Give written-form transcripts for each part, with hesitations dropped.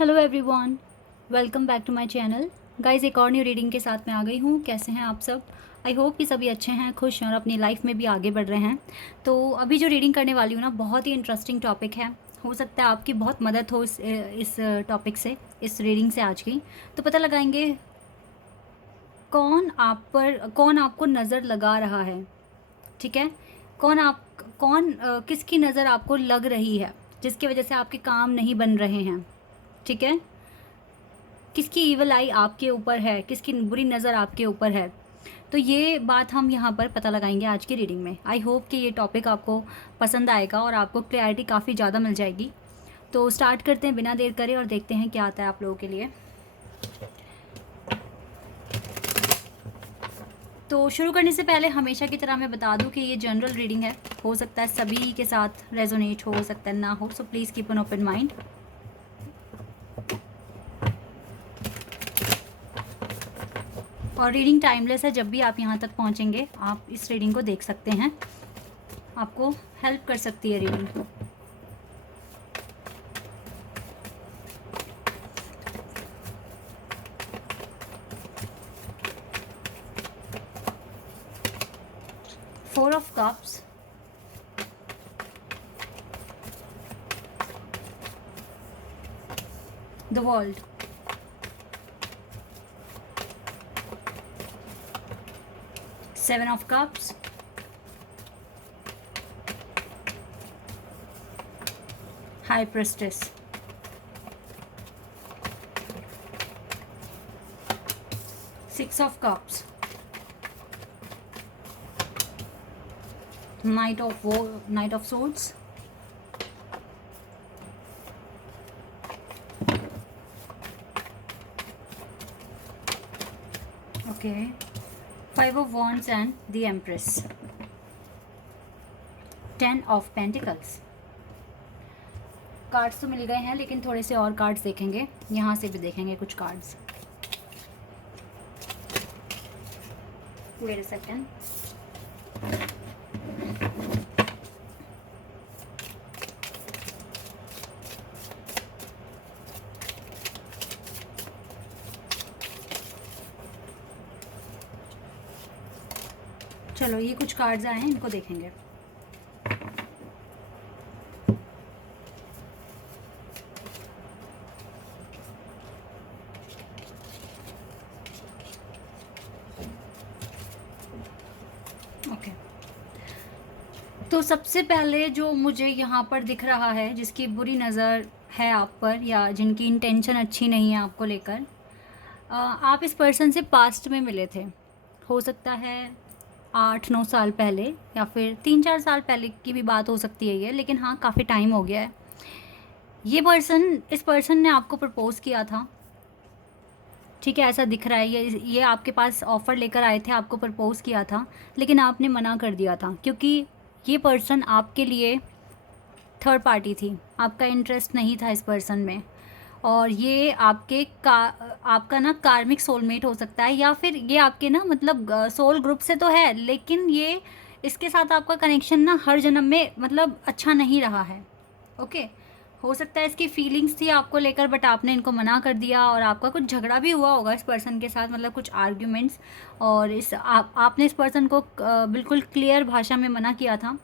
Hello everyone, welcome back to my channel. Guys, एक और new reading के साथ मैं आ गई हूँ। कैसे हैं आप सब? आई होप कि सभी अच्छे हैं, खुश हैं और अपनी लाइफ में भी आगे बढ़ रहे हैं। तो अभी जो रीडिंग करने वाली हूँ ना, बहुत ही इंटरेस्टिंग टॉपिक है। हो सकता है आपकी बहुत मदद हो इस टॉपिक से, इस रीडिंग से आज की। तो पता लगाएंगे कौन आपको नज़र लगा रहा है। ठीक है, किसकी नज़र आपको लग रही है, जिसकी वजह से आपके काम नहीं बन रहे हैं। ठीक है, किसकी ईवल आई आपके ऊपर है, किसकी बुरी नज़र आपके ऊपर है। तो ये बात हम यहाँ पर पता लगाएंगे आज की रीडिंग में। आई होप कि ये टॉपिक आपको पसंद आएगा और आपको क्लैरिटी काफ़ी ज़्यादा मिल जाएगी। तो स्टार्ट करते हैं बिना देर करे और देखते हैं क्या आता है आप लोगों के लिए। तो शुरू करने से पहले हमेशा की तरह मैं बता दूं कि ये जनरल रीडिंग है। हो सकता है सभी के साथ रेजोनेट हो सकता है ना हो, so please keep an open mind. और रीडिंग टाइमलेस है, जब भी आप यहाँ तक पहुँचेंगे आप इस रीडिंग को देख सकते हैं, आपको हेल्प कर सकती है reading. Four of cups, the world, seven of cups, high प्रेस्टेस, six of cups, night of swords, okay, five of wands and the empress, ten of pentacles. Cards तो मिल गए हैं, लेकिन थोड़े से और कार्ड्स देखेंगे, यहाँ से भी देखेंगे कुछ कार्ड्स। Wait a second. चलो, ये कुछ कार्ड्स आए हैं, इनको देखेंगे। ओके, तो सबसे पहले जो मुझे यहाँ पर दिख रहा है, जिसकी बुरी नज़र है आप पर या जिनकी इंटेंशन अच्छी नहीं है आपको लेकर, आप इस पर्सन से पास्ट में मिले थे। हो सकता है 8-9 साल पहले या फिर 3-4 साल पहले की भी बात हो सकती है ये, लेकिन हाँ, काफ़ी टाइम हो गया है। इस पर्सन ने आपको प्रपोज़ किया था। ठीक है, ऐसा दिख रहा है। ये आपके पास ऑफ़र लेकर आए थे, आपको प्रपोज़ किया था, लेकिन आपने मना कर दिया था, क्योंकि ये पर्सन आपके लिए थर्ड पार्टी थी। आपका इंटरेस्ट नहीं था इस पर्सन में। और ये आपका ना कार्मिक सोलमेट हो सकता है, या फिर ये आपके ना मतलब सोल ग्रुप से तो है, लेकिन ये इसके साथ आपका कनेक्शन ना हर जन्म में मतलब अच्छा नहीं रहा है। ओके, हो सकता है इसकी फीलिंग्स थी आपको लेकर, बट आपने इनको मना कर दिया और आपका कुछ झगड़ा भी हुआ होगा इस पर्सन के साथ, मतलब कुछ आर्ग्यूमेंट्स। और आपने इस पर्सन को बिल्कुल क्लियर भाषा में मना किया था।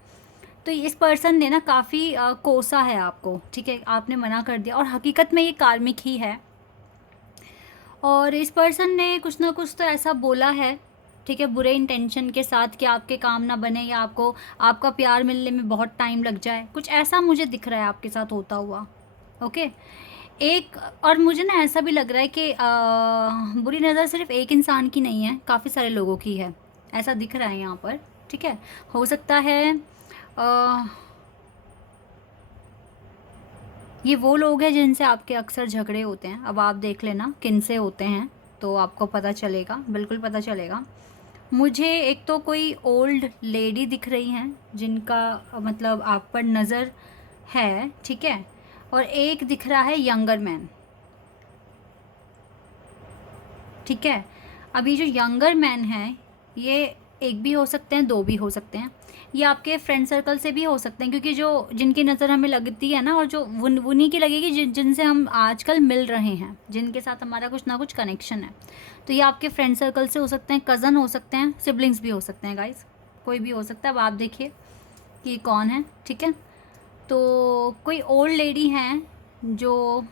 तो इस पर्सन ने ना काफ़ी कोसा है आपको। ठीक है, आपने मना कर दिया और हकीकत में ये कार्मिक ही है। और इस पर्सन ने कुछ ना कुछ तो ऐसा बोला है, ठीक है, बुरे इंटेंशन के साथ, कि आपके काम ना बने या आपको आपका प्यार मिलने में बहुत टाइम लग जाए। कुछ ऐसा मुझे दिख रहा है आपके साथ होता हुआ। ओके, एक और मुझे ना ऐसा भी लग रहा है कि बुरी नज़र सिर्फ एक इंसान की नहीं है, काफ़ी सारे लोगों की है, ऐसा दिख रहा है यहाँ पर। ठीक है, हो सकता है ये वो लोग हैं जिनसे आपके अक्सर झगड़े होते हैं। अब आप देख लेना किन से होते हैं, तो आपको पता चलेगा, बिल्कुल पता चलेगा। मुझे एक तो कोई ओल्ड लेडी दिख रही हैं जिनका मतलब आप पर नज़र है। ठीक है, और एक दिख रहा है यंगर मैन। ठीक है, अभी जो यंगर मैन है, ये एक भी हो सकते हैं, 2 भी हो सकते हैं। ये आपके फ्रेंड सर्कल से भी हो सकते हैं, क्योंकि जो जिनकी नज़र हमें लगती है ना, और जो उन्हीं की लगेगी जिनसे हम आजकल मिल रहे हैं, जिनके साथ हमारा कुछ ना कुछ कनेक्शन है। तो ये आपके फ्रेंड सर्कल से हो सकते हैं, कज़न हो सकते हैं, सिबलिंग्स भी हो सकते हैं गाइस, कोई भी हो सकता है। अब आप देखिए कि कौन है, ठीक है। तो कोई ओल्ड लेडी हैं जो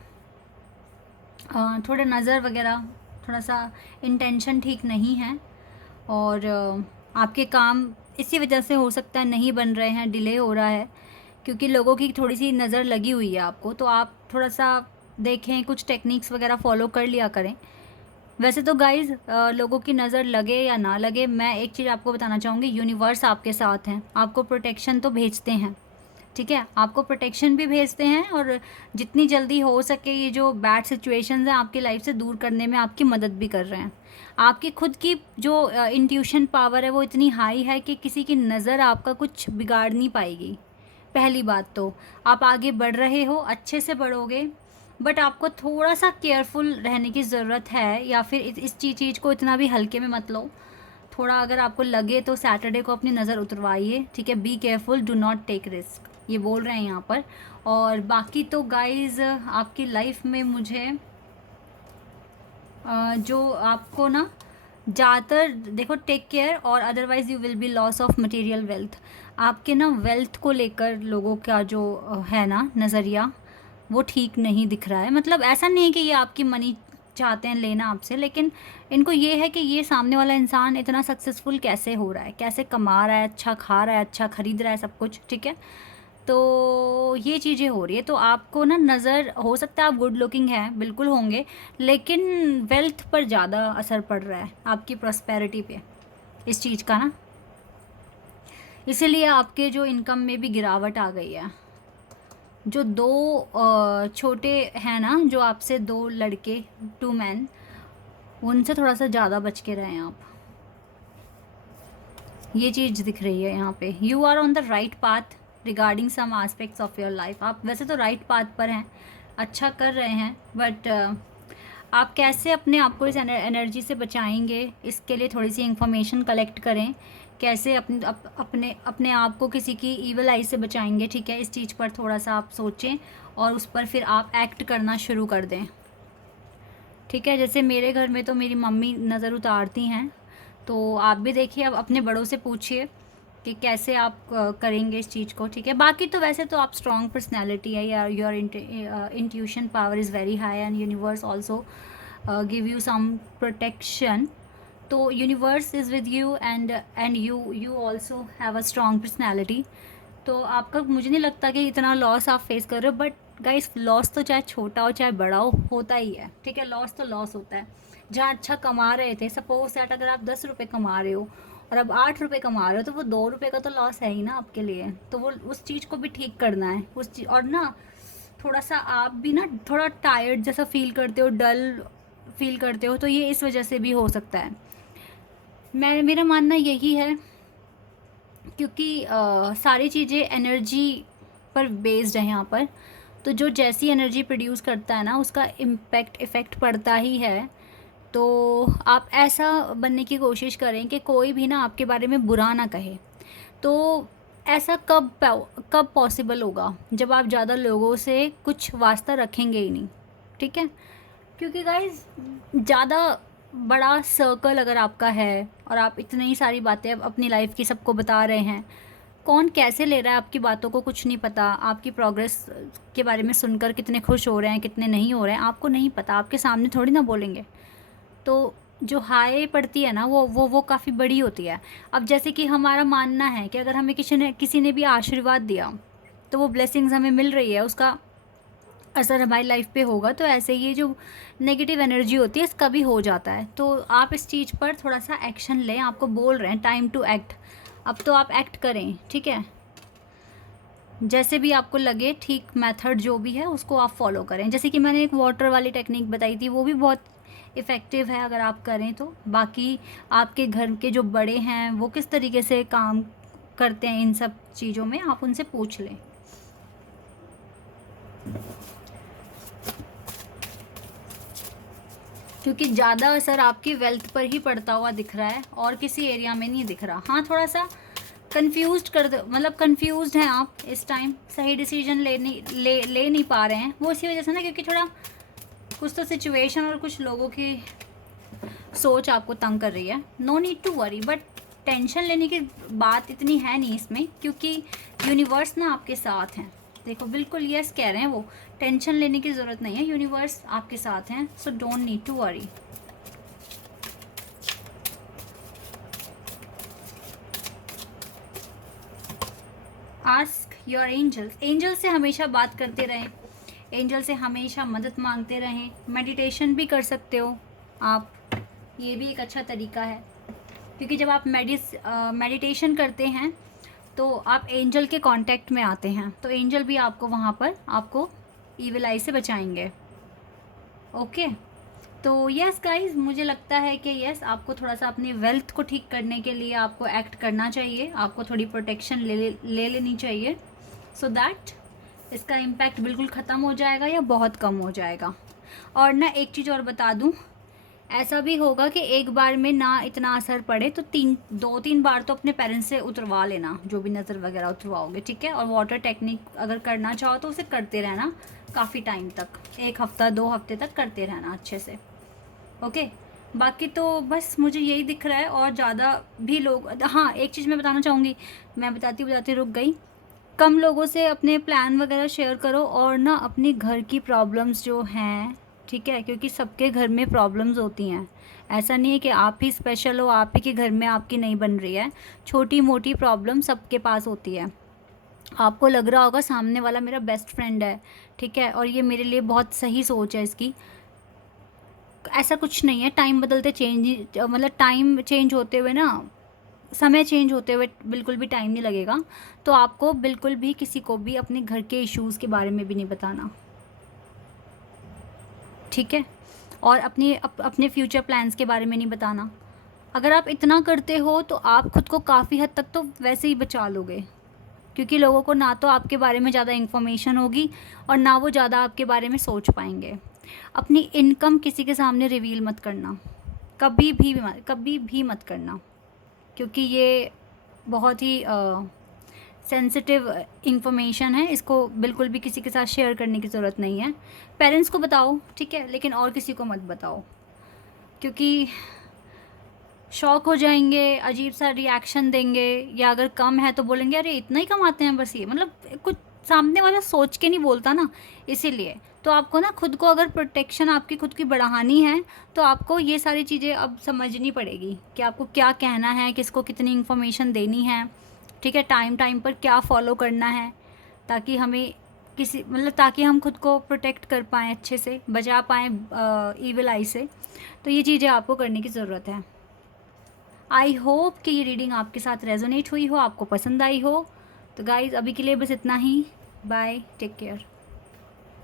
थोड़े नज़र वगैरह, थोड़ा सा इंटेंशन ठीक नहीं है, और आपके काम इसी वजह से हो सकता है नहीं बन रहे हैं, डिले हो रहा है, क्योंकि लोगों की थोड़ी सी नज़र लगी हुई है आपको। तो आप थोड़ा सा देखें, कुछ टेक्निक्स वगैरह फॉलो कर लिया करें। वैसे तो गाइज़ लोगों की नज़र लगे या ना लगे, मैं एक चीज़ आपको बताना चाहूँगी, यूनिवर्स आपके साथ हैं, आपको प्रोटेक्शन तो भेजते हैं, ठीक है। आपको प्रोटेक्शन भी भेजते हैं, और जितनी जल्दी हो सके ये जो बैड सिचुएशंस हैं आपकी लाइफ से दूर करने में आपकी मदद भी कर रहे हैं। आपकी खुद की जो इंट्यूशन पावर है वो इतनी हाई है कि किसी की नज़र आपका कुछ बिगाड़ नहीं पाएगी। पहली बात तो आप आगे बढ़ रहे हो, अच्छे से बढ़ोगे, बट आपको थोड़ा सा केयरफुल रहने की ज़रूरत है, या फिर इस चीज़ को इतना भी हल्के में मत लो। थोड़ा अगर आपको लगे तो सैटरडे को अपनी नज़र उतरवाइए, ठीक है। Be careful, do not take risk, ये बोल रहे हैं यहाँ पर। और बाकी तो गाइज़ आपकी लाइफ में मुझे जो आपको ना ज़्यादातर देखो, टेक केयर, और otherwise you will be loss of material wealth. आपके ना वेल्थ को लेकर लोगों का जो है ना नज़रिया, वो ठीक नहीं दिख रहा है। मतलब ऐसा नहीं है कि ये आपकी मनी चाहते हैं लेना आपसे, लेकिन इनको ये है कि ये सामने वाला इंसान इतना सक्सेसफुल कैसे हो रहा है, कैसे कमा रहा है, अच्छा खा रहा है, अच्छा खरीद रहा है, सब कुछ ठीक है। तो ये चीज़ें हो रही है, तो आपको ना नज़र, हो सकता है आप गुड लुकिंग हैं, बिल्कुल होंगे, लेकिन वेल्थ पर ज़्यादा असर पड़ रहा है, आपकी प्रॉस्पेरिटी पे इस चीज़ का ना, इसीलिए आपके जो इनकम में भी गिरावट आ गई है। जो दो छोटे हैं ना, जो आपसे 2 लड़के, 2 मैन, उनसे थोड़ा सा ज़्यादा बच के रहें आप। ये चीज़ दिख रही है यहाँ पे। You are on the right path regarding some aspects of your life. आप वैसे तो राइट पाथ पर हैं, अच्छा कर रहे हैं, बट आप कैसे अपने आप को इस एनर्जी से बचाएंगे, इसके लिए थोड़ी सी इंफॉर्मेशन कलेक्ट करें। कैसे अपने अपने आप को किसी की ईवल आई से बचाएंगे, ठीक है। इस चीज़ पर थोड़ा सा आप सोचें, और उस पर फिर आप एक्ट करना शुरू कर दें, ठीक है। जैसे मेरे घर में तो मेरी मम्मी नज़र उतारती हैं, तो आप भी देखिए, अब अपने बड़ों से पूछिए कि कैसे आप करेंगे इस चीज़ को, ठीक है। बाकी तो वैसे तो आप स्ट्रॉन्ग पर्सनैलिटी है, या your intuition power is very high, and universe also give you some protection. तो universe is with you, and you also have a strong personality. तो आपका, मुझे नहीं लगता कि इतना लॉस आप फेस कर रहे हो, बट गाइस लॉस तो चाहे छोटा हो चाहे बड़ा हो, होता ही है, ठीक है। लॉस तो लॉस होता है। जहाँ अच्छा कमा रहे थे, सपोज दैट अगर आप 10 रुपये कमा रहे हो और अब 8 रुपये कमा रहे हो, तो वो 2 रुपये का तो लॉस है ही ना आपके लिए। तो वो उस चीज़ को भी ठीक करना है, उस चीज़। और ना थोड़ा सा आप भी ना थोड़ा टायर्ड जैसा फील करते हो, डल फील करते हो, तो ये इस वजह से भी हो सकता है। मेरा मानना यही है, क्योंकि सारी चीज़ें एनर्जी पर बेस्ड है यहाँ पर। तो जो जैसी एनर्जी प्रोड्यूस करता है ना, उसका इफ़ेक्ट पड़ता ही है। तो आप ऐसा बनने की कोशिश करें कि कोई भी ना आपके बारे में बुरा ना कहे। तो ऐसा कब पॉसिबल होगा, जब आप ज़्यादा लोगों से कुछ वास्ता रखेंगे ही नहीं, ठीक है। क्योंकि गाइज ज़्यादा बड़ा सर्कल अगर आपका है, और आप इतनी सारी बातें अब अपनी लाइफ की सबको बता रहे हैं, कौन कैसे ले रहा है आपकी बातों को कुछ नहीं पता। आपकी प्रोग्रेस के बारे में सुनकर कितने खुश हो रहे हैं, कितने नहीं हो रहे हैं, आपको नहीं पता, आपके सामने थोड़ी ना बोलेंगे। तो जो हाय पड़ती है ना, वो काफ़ी बड़ी होती है। अब जैसे कि हमारा मानना है कि अगर हमें किसी ने भी आशीर्वाद दिया, तो वो ब्लेसिंग्स हमें मिल रही है, उसका असर हमारी लाइफ पे होगा। तो ऐसे ये जो नेगेटिव एनर्जी होती है, इसका भी हो जाता है। तो आप इस चीज़ पर थोड़ा सा एक्शन लें, आपको बोल रहे हैं टाइम टू एक्ट। अब तो आप एक्ट करें, ठीक है। जैसे भी आपको लगे ठीक, मेथड जो भी है उसको आप फॉलो करें। जैसे कि मैंने एक वाटर वाली टेक्निक बताई थी, वो भी बहुत इफ़ेक्टिव है अगर आप करें तो। बाकी आपके घर के जो बड़े हैं वो किस तरीके से काम करते हैं इन सब चीज़ों में, आप उनसे पूछ लें। क्योंकि ज़्यादा असर आपकी वेल्थ पर ही पड़ता हुआ दिख रहा है और किसी एरिया में नहीं दिख रहा। हाँ, थोड़ा सा कंफ्यूज्ड कर दो, मतलब कंफ्यूज्ड हैं आप इस टाइम, सही डिसीजन ले नहीं पा रहे हैं। वो इसी वजह से ना, क्योंकि थोड़ा कुछ तो सिचुएशन और कुछ लोगों की सोच आपको तंग कर रही है। No need to worry, but tension लेने की बात इतनी है नहीं इसमें, क्योंकि यूनिवर्स ना आपके साथ हैं। देखो, बिल्कुल यस कह रहे हैं वो, टेंशन लेने की ज़रूरत नहीं है, यूनिवर्स आपके साथ हैं, so don't need to worry. Ask your angels, angel से हमेशा बात करते रहें, एंजल से हमेशा मदद मांगते रहें। मेडिटेशन भी कर सकते हो आप, ये भी एक अच्छा तरीका है, क्योंकि जब आप मेडिटेशन करते हैं तो आप एंजल के कांटेक्ट में आते हैं, तो एंजल भी आपको वहाँ पर आपको ईविल आई से बचाएंगे। ओके, तो यस गाइस, मुझे लगता है कि यस, आपको थोड़ा सा अपनी वेल्थ को ठीक करने के लिए आपको एक्ट करना चाहिए, आपको थोड़ी प्रोटेक्शन ले लेनी चाहिए, सो दैट इसका इम्पैक्ट बिल्कुल ख़त्म हो जाएगा या बहुत कम हो जाएगा। और ना एक चीज़ और बता दूँ, ऐसा भी होगा कि एक बार में ना इतना असर पड़े तो 2-3 बार तो अपने पेरेंट्स से उतरवा लेना, जो भी नज़र वगैरह उतरवाओगे, ठीक है। और वाटर टेक्निक अगर करना चाहो तो उसे करते रहना काफ़ी टाइम तक, 1 हफ्ता 2 हफ्ते तक करते रहना अच्छे से। ओके, बाकी तो बस मुझे यही दिख रहा है, और ज़्यादा भी लोग, हाँ एक चीज़ मैं बताना चाहूँगी, मैं बताती रुक गई। कम लोगों से अपने प्लान वगैरह शेयर करो, और ना अपनी घर की प्रॉब्लम्स जो हैं, ठीक है, क्योंकि सबके घर में प्रॉब्लम्स होती हैं, ऐसा नहीं है कि आप ही स्पेशल हो, आप ही के घर में आपकी नहीं बन रही है, छोटी मोटी प्रॉब्लम सबके पास होती है। आपको लग रहा होगा सामने वाला मेरा बेस्ट फ्रेंड है, ठीक है, और ये मेरे लिए बहुत सही सोच है इसकी, ऐसा कुछ नहीं है। टाइम बदलते मतलब टाइम चेंज होते हुए ना, समय चेंज होते हुए बिल्कुल भी टाइम नहीं लगेगा। तो आपको बिल्कुल भी किसी को भी अपने घर के इश्यूज़ के बारे में भी नहीं बताना, ठीक है, और अपने फ्यूचर प्लान्स के बारे में नहीं बताना। अगर आप इतना करते हो तो आप खुद को काफ़ी हद तक तो वैसे ही बचा लोगे, क्योंकि लोगों को ना तो आपके बारे में ज़्यादा इन्फॉर्मेशन होगी और ना वो ज़्यादा आपके बारे में सोच पाएंगे। अपनी इनकम किसी के सामने रिवील मत करना, कभी भी मत करना, क्योंकि ये बहुत ही सेंसिटिव इंफॉर्मेशन है, इसको बिल्कुल भी किसी के साथ शेयर करने की ज़रूरत नहीं है। पेरेंट्स को बताओ, ठीक है, लेकिन और किसी को मत बताओ, क्योंकि शॉक हो जाएंगे, अजीब सा रिएक्शन देंगे, या अगर कम है तो बोलेंगे अरे इतना ही कमाते हैं बस, ये मतलब कुछ सामने वाला सोच के नहीं बोलता ना, इसीलिए। तो आपको ना खुद को, अगर प्रोटेक्शन आपकी खुद की बढ़ानी है, तो आपको ये सारी चीज़ें अब समझनी पड़ेगी कि आपको क्या कहना है, किसको कितनी इन्फॉर्मेशन देनी है, ठीक है, टाइम पर क्या फॉलो करना है, ताकि हमें ताकि हम खुद को प्रोटेक्ट कर पाएँ, अच्छे से बचा पाएँ ईविल आई से। तो ये चीज़ें आपको करने की ज़रूरत है। आई होप कि ये रीडिंग आपके साथ रेजोनेट हुई हो, आपको पसंद आई हो। तो गाइज़, अभी के लिए बस इतना ही। Bye, take care.